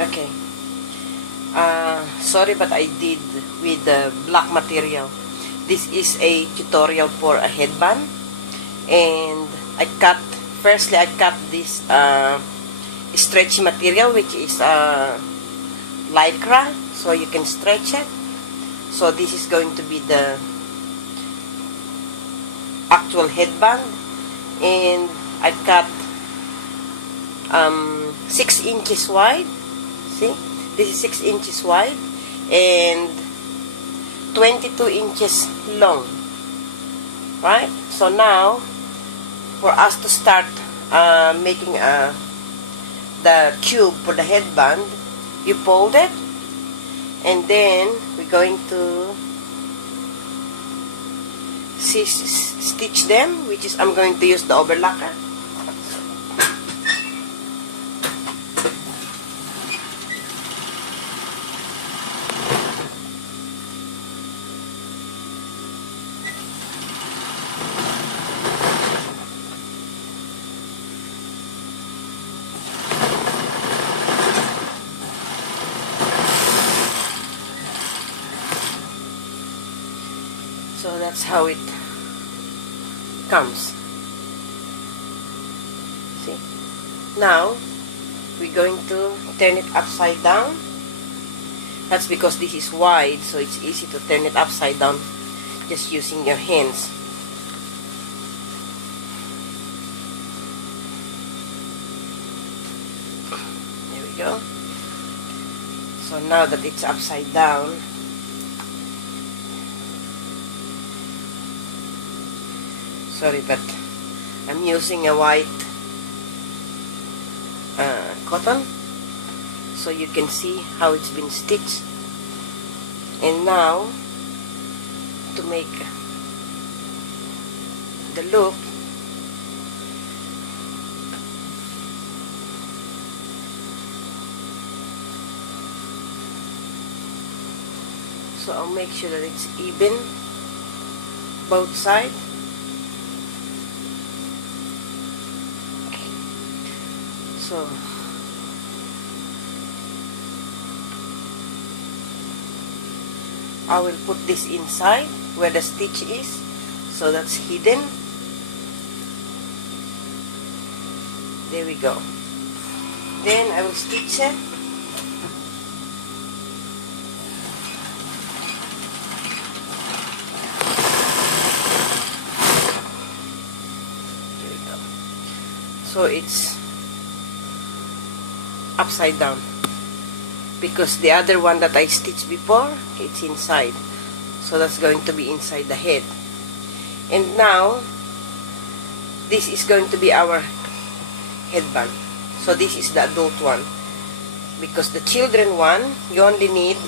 Okay. Sorry, but I did with the black material. This is a tutorial for a headband, and firstly I cut this stretchy material, which is lycra, so you can stretch it. So this is going to be the actual headband, and I cut 6 inches wide. See, this is 6 inches wide and 22 inches long, right? So now for us to start making the tube for the headband, you fold it, and then we're going to stitch them, which is I'm going to use the overlocker. So that's how it comes. See? Now, we're going to turn it upside down. That's because this is wide, so it's easy to turn it upside down just using your hands. There we go. So now that it's upside down, sorry, but I'm using a white cotton so you can see how it's been stitched. And now, to make the loop, so I'll make sure that it's even both sides. So I will put this inside where the stitch is, so that's hidden. There we go. Then I will stitch it. There we go. So it's upside down, because the other one that I stitched before, it's inside, so that's going to be inside the head. And now this is going to be our headband. So this is the adult one, because the children one, you only need,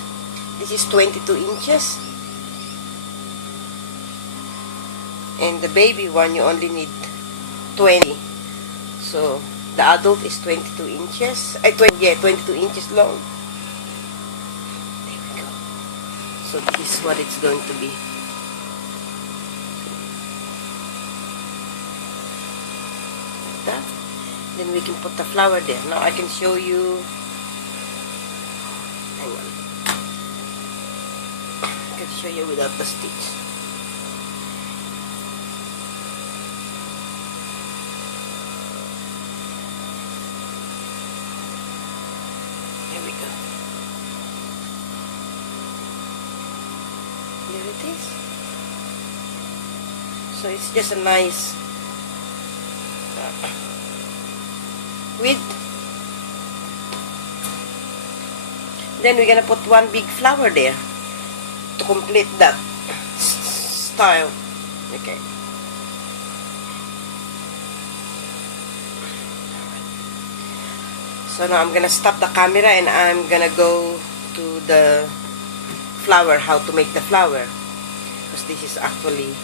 this is 22 inches, and the baby one you only need 20. So the adult is 22 inches, 22 inches long. There we go. So this is what it's going to be. Like that. Then we can put the flower there. Now I can show you. Hang on. I can show you without the stitch. There we go. There it is. So it's just a nice width. Then we're gonna put one big flower there to complete that style. Okay. So now I'm gonna stop the camera and I'm gonna go to the flower, how to make the flower, because this is actually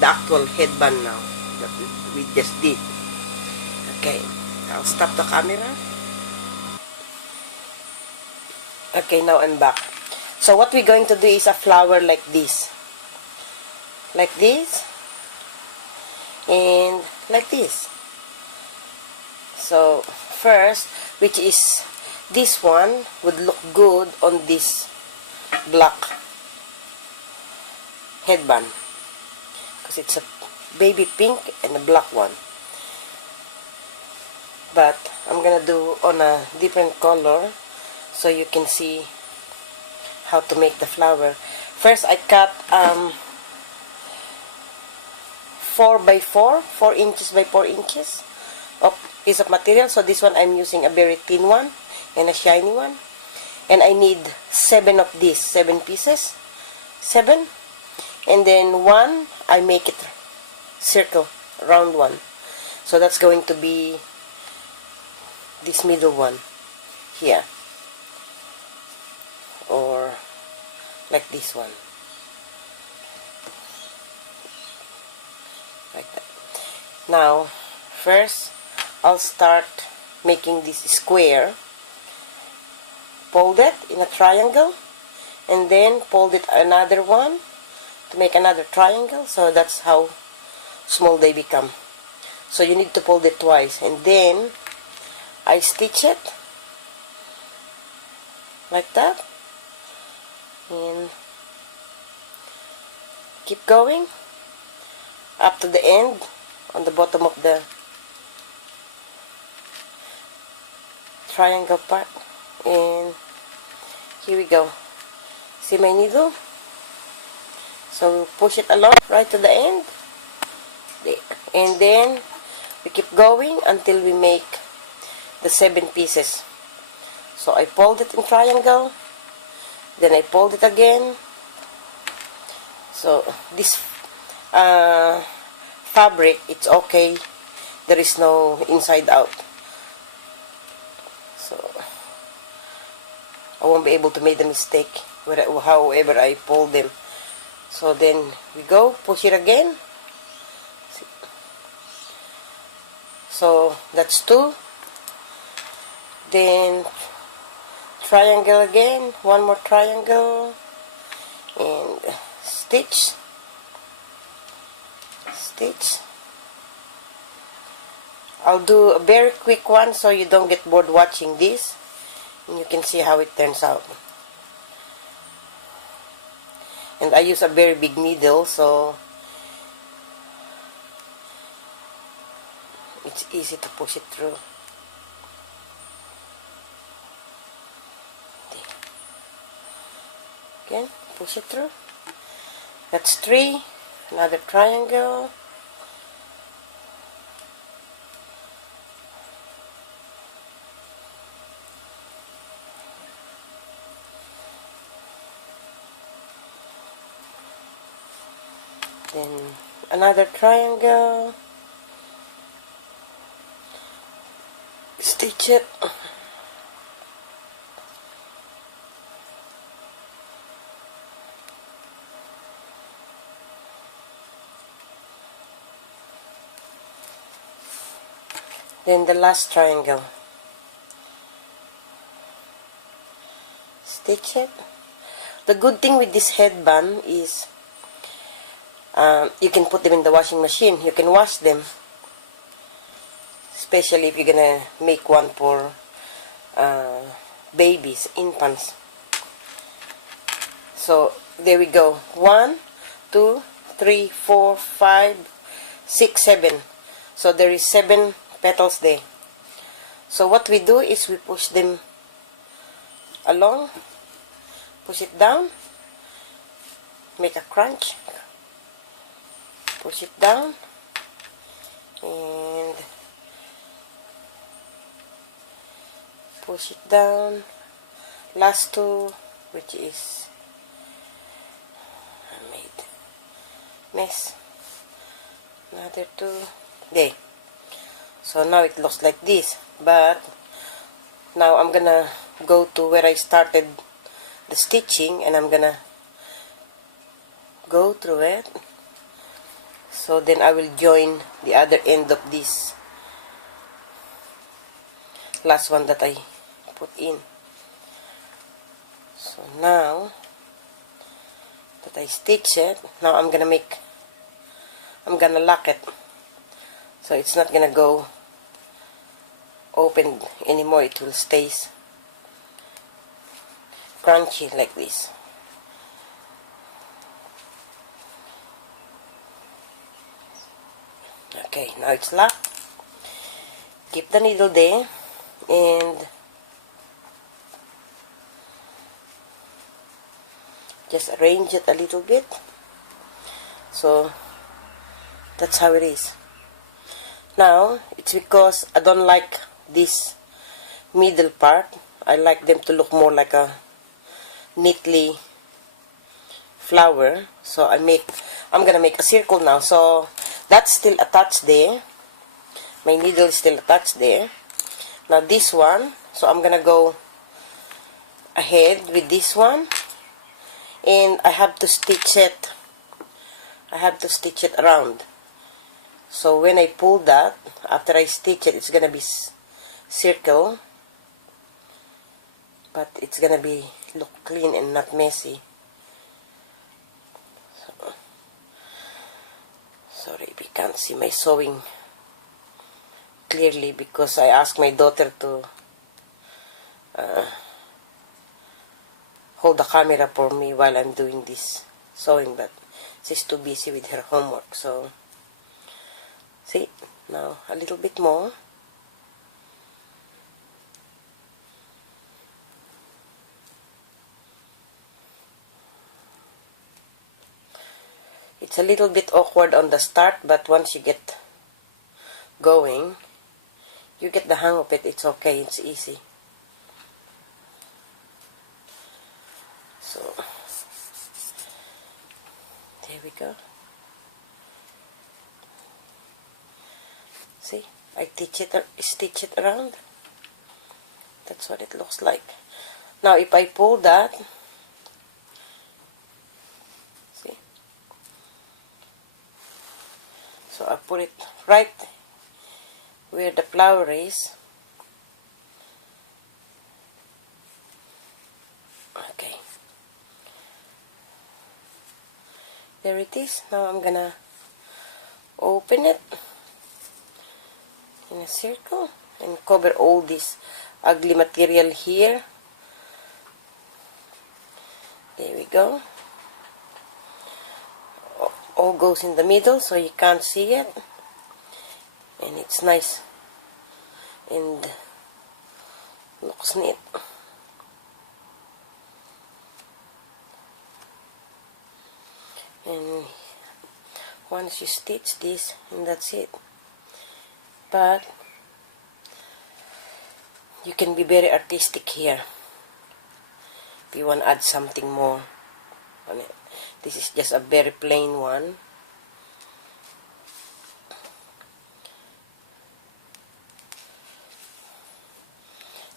the actual headband now that we just did. Okay, I'll stop the camera. Okay, now I'm back. So what we're going to do is a flower like this, and like this. So first, which is this one would look good on this black headband because it's a baby pink and a black one. But I'm gonna do on a different color so you can see how to make the flower. First, I cut 4 by 4, 4 inches by 4 inches of piece of material. So this one I'm using a very thin one and a shiny one, and I need 7 of these, 7 pieces, 7, and then 1 I make it circle, round one. So that's going to be this middle one here, or like this one, like that. Now first I'll start making this square, fold it in a triangle, and then fold it another one to make another triangle. So that's how small they become. So you need to fold it twice, and then I stitch it like that, and keep going up to the end on the bottom of the triangle part. And here we go. See my needle? So we'll push it along right to the end there, and then we keep going until we make the 7 pieces. So I fold it in triangle, then I fold it again. So this fabric, it's okay, there is no inside out, so I won't be able to make the mistake however I fold them. So then we go, push it again. So that's 2. Then triangle again, 1 more triangle, and stitch, stitch. I'll do a very quick one so you don't get bored watching this, and you can see how it turns out. And I use a very big needle, so it's easy to push it through. Again, push it through. That's 3. Another triangle. Then another triangle. Stitch it. Then the last triangle. Stitch it. The good thing with this headband is you can put them in the washing machine. You can wash them, especially if you're gonna make one for babies, infants. So there we go. 1, 2, 3, 4, 5, 6, 7. So there is 7 petals there. So what we do is we push them along, push it down, make a crunch, push it down, and push it down. Last 2, which is I made mess. Another 2 there. So now it looks like this, but now I'm gonna go to where I started the stitching, and I'm gonna go through it. So then I will join the other end of this last one that I put in. So now that I stitch it, now I'm gonna lock it. So it's not gonna go open anymore, it will stay crunchy like this. Okay, now it's locked. Keep the needle there and just arrange it a little bit. So that's how it is. Now it's because I don't like this middle part. I like them to look more like a neatly flower. So I'm gonna make a circle now. So that's still attached there. My needle is still attached there. Now this one, so I'm gonna go ahead with this one, and I have to stitch it. I have to stitch it around. So when I pull that, after I stitch it, it's gonna be circle, but it's gonna be look clean and not messy. So, sorry if you can't see my sewing clearly because I asked my daughter to hold the camera for me while I'm doing this sewing, but she's too busy with her homework. So see, now a little bit more. It's a little bit awkward on the start, but once you get going, you get the hang of it. It's okay, it's easy. So there we go. See, I stitch it around. That's what it looks like. Now if I pull that, see, so I put it right where the flower is. Okay, there it is. Now I'm gonna open it in a circle and cover all this ugly material here. There we go. All goes in the middle so you can't see it, and it's nice and looks neat. And once you stitch this, and that's it. But you can be very artistic here if you want to add something more on it. This is just a very plain one.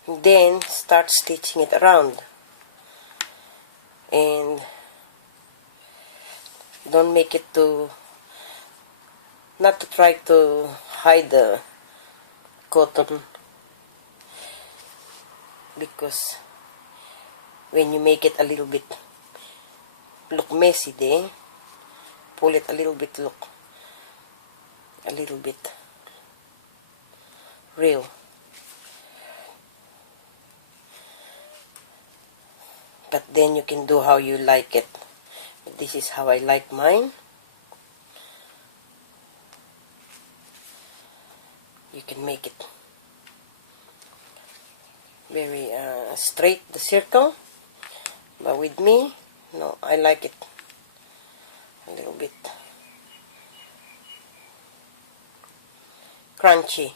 And then start stitching it around, and don't make it not to try to hide the cotton, because when you make it a little bit look messy there, pull it a little bit, look a little bit real. But then you can do how you like it. This is how I like mine. You can make it very straight, the circle, but with me, no, I like it a little bit crunchy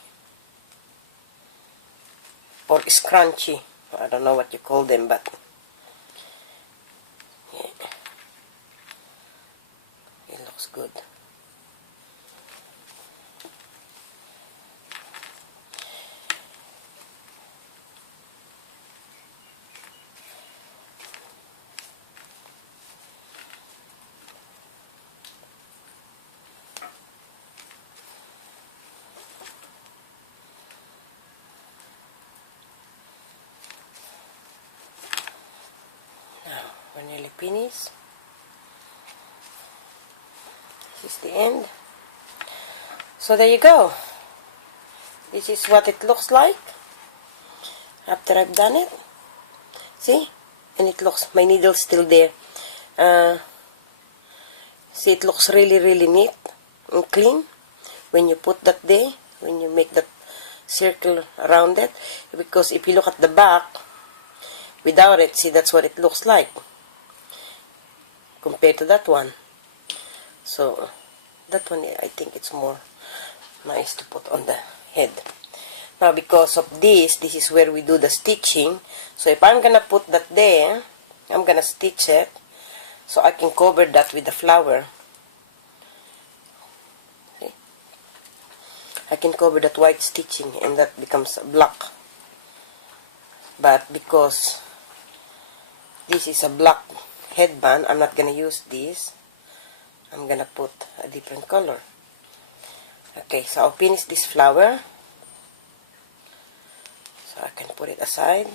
or scrunchy. I don't know what you call them, but yeah, it looks good. We're nearly finished. This is the end. So there you go. This is what it looks like after I've done it. See? and it looks, my needle's still there. See, it looks really, really neat and clean when you put that there, when you make that circle around it. Because if you look at the back, without it, see, that's what it looks like compared to that one. So, that one, I think it's more nice to put on the head. Now, because of this is where we do the stitching. So, if I'm gonna put that there, I'm gonna stitch it, so I can cover that with the flower. See? I can cover that white stitching, and that becomes black. But because this is a black headband, I'm not gonna use this. I'm gonna put a different color. Okay, so I'll finish this flower, so I can put it aside.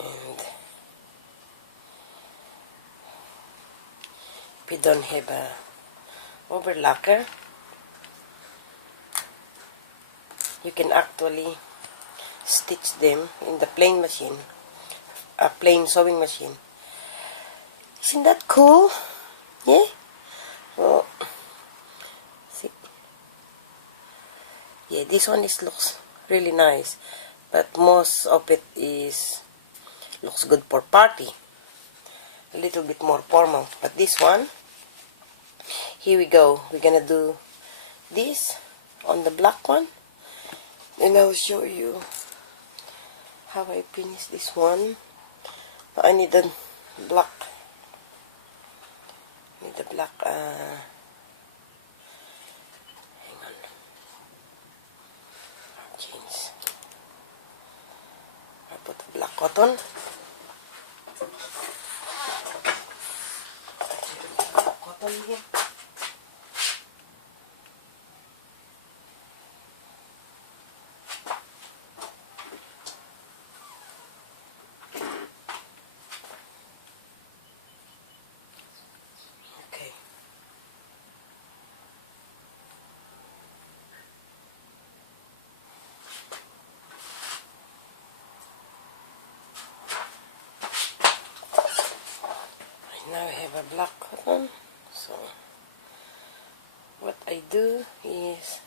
And if you don't have a overlocker, you can actually stitch them in the plain machine, a plain sewing machine. Isn't that cool? Yeah? Well, see? Yeah, this one looks really nice, but most of it looks good for party. A little bit more formal. But this one, here we go. We're gonna do this on the black one, and I'll show you how I finish this one. I need a black. Hang on. Jeans. I put the black cotton. Cotton here. Now I have a black cotton, so what I do is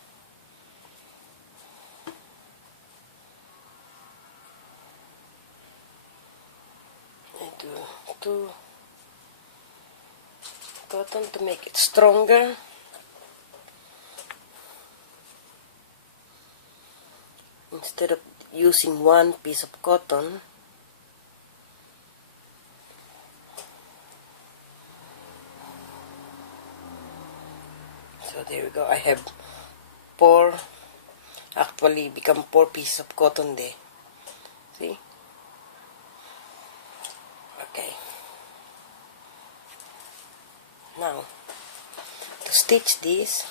I do 2 cotton to make it stronger. Instead of using 1 piece of cotton, so there we go. I have 4, actually become 4 pieces of cotton there. See? Okay. Now, to stitch this,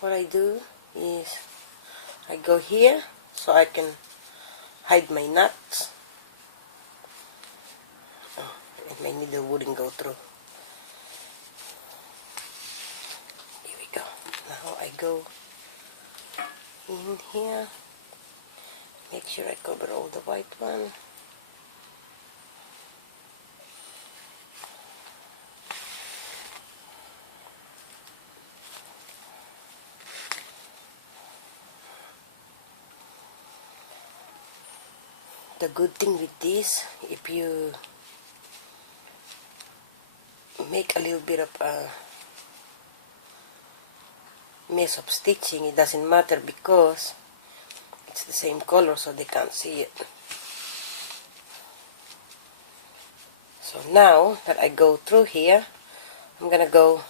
what I do is I go here so I can hide my knots. Oh, and my needle wouldn't go through. Here we go. Now I go in here, make sure I cover all the white one. The good thing with this, if you make a little bit of a mess of stitching, it doesn't matter because it's the same color, so they can't see it. So now that I go through here, I'm gonna go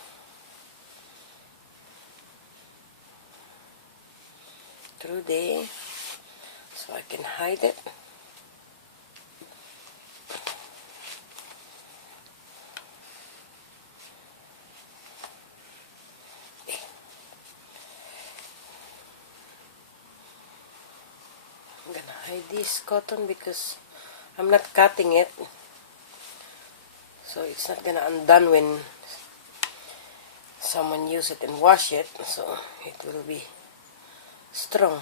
through there so I can hide it. I'm gonna hide this cotton because I'm not cutting it, so it's not gonna undone when someone use it and wash it, so it will be strong.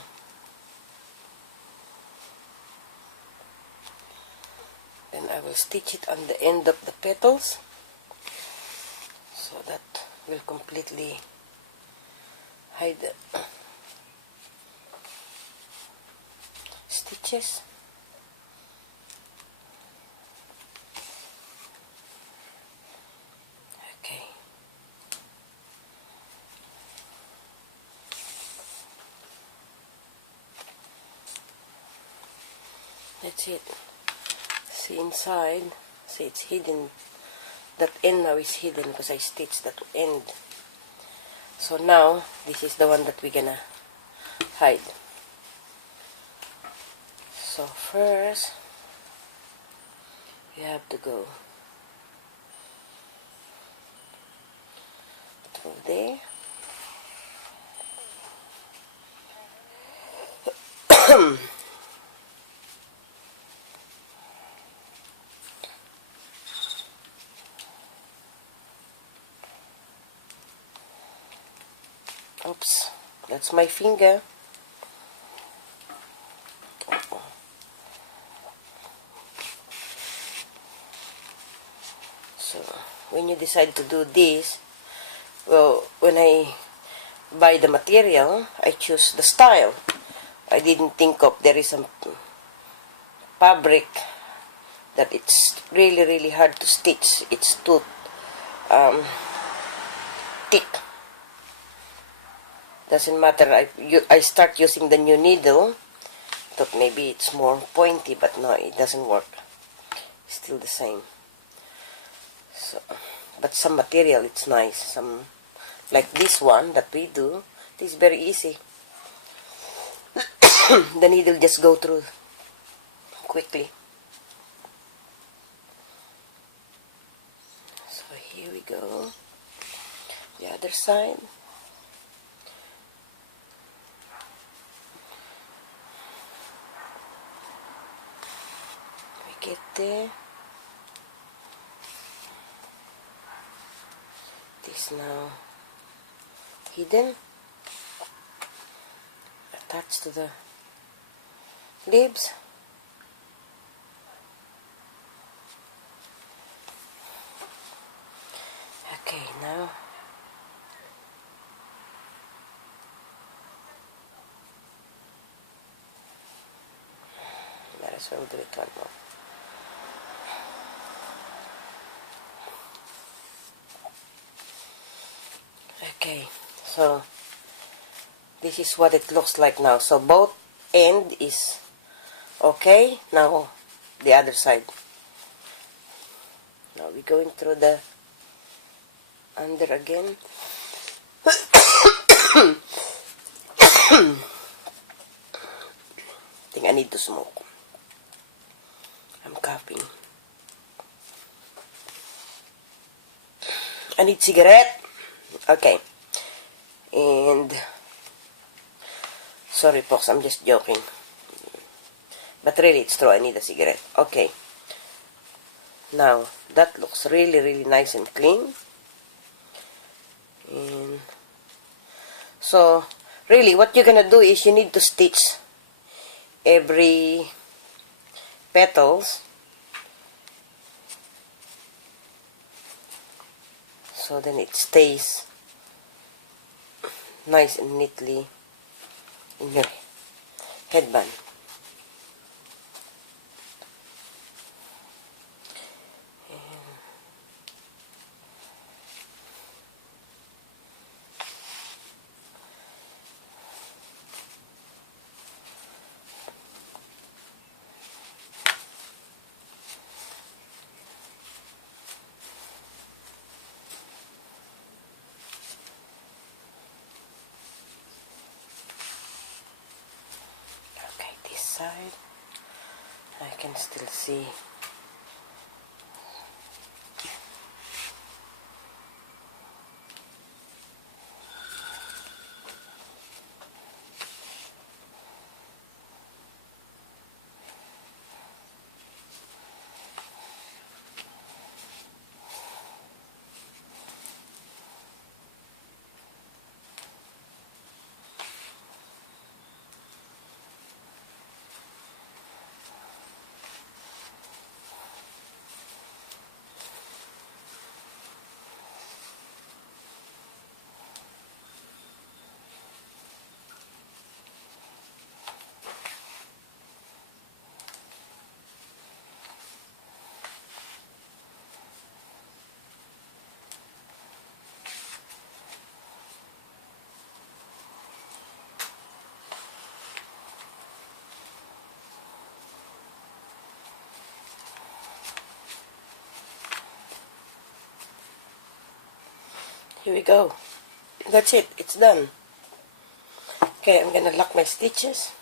Then I will stitch it on the end of the petals, so that will completely hide the stitches. Okay. That's it. See inside, see it's hidden. That end now is hidden because I stitched that end. So now, this is the one that we're gonna hide. So first, you have to go through there. Oops, that's my finger. So when you decide to do this, well, when I buy the material, I choose the style. I didn't think of there is some fabric that it's really hard to stitch. It's too thick. Doesn't matter. I start using the new needle. Thought maybe it's more pointy, but no, it doesn't work. Still the same. So, but some material it's nice. Some like this one that we do. It is very easy. The needle just go through quickly. So here we go. The other side. We get there. This now hidden, attached to the leaves. Okay, now might as well do it one more. Okay, so this is what it looks like now. So both end is okay. Now the other side. Now we're going through the under again. I think I need to smoke. I'm coughing. I need cigarette. Okay. And sorry folks, I'm just joking. But really it's true, I need a cigarette. Okay. Now that looks really nice and clean. And so really what you're gonna do is you need to stitch every petals, so then it stays nice and neatly in your headband. Side, I can still see Here we go. That's it. It's done. Okay, I'm gonna lock my stitches.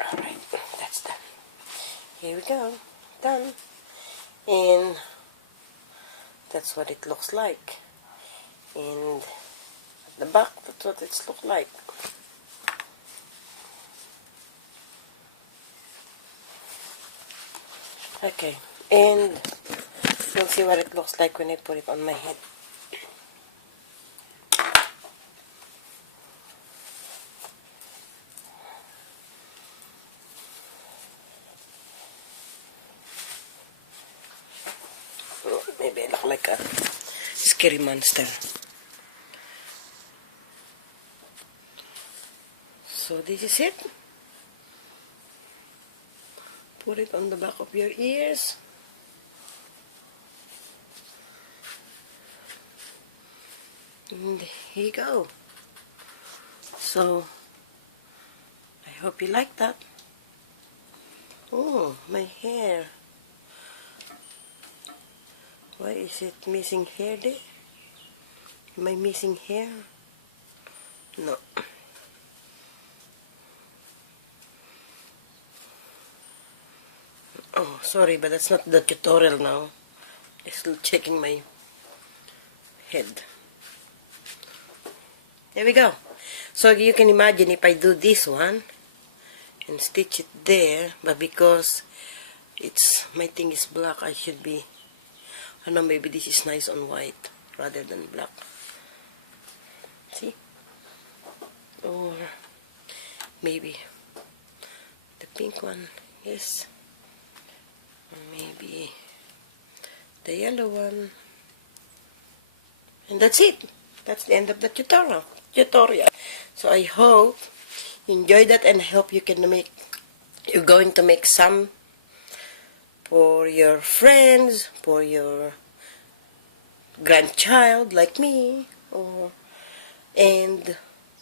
Alright, that's done. Here we go. Done. And that's what it looks like. And at the back, that's what it looks like. Okay, and you'll see what it looks like when I put it on my head. Oh, maybe I look like a scary monster. So this is it. Put it on the back of your ears. And here you go. So I hope you like that. Oh, my hair. Why is it missing hair there? Am I missing hair? No. Oh, sorry, but that's not the tutorial now. I'm still checking my head. There we go. So you can imagine if I do this one and stitch it there, but because my thing is black, I should be, I don't know, maybe this is nice on white rather than black. See? Or maybe the pink one, yes. Or maybe the yellow one. And that's it. That's the end of the tutorial. So I hope you enjoyed that, and I hope you're going to make some for your friends, for your grandchild like me, and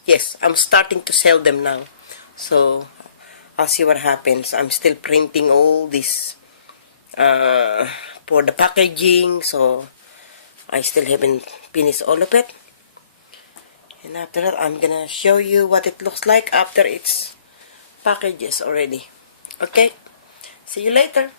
yes, I'm starting to sell them now. So I'll see what happens. I'm still printing all this for the packaging, so I still haven't finished all of it. And after that, I'm gonna show you what it looks like after it's packages already. Okay? See you later.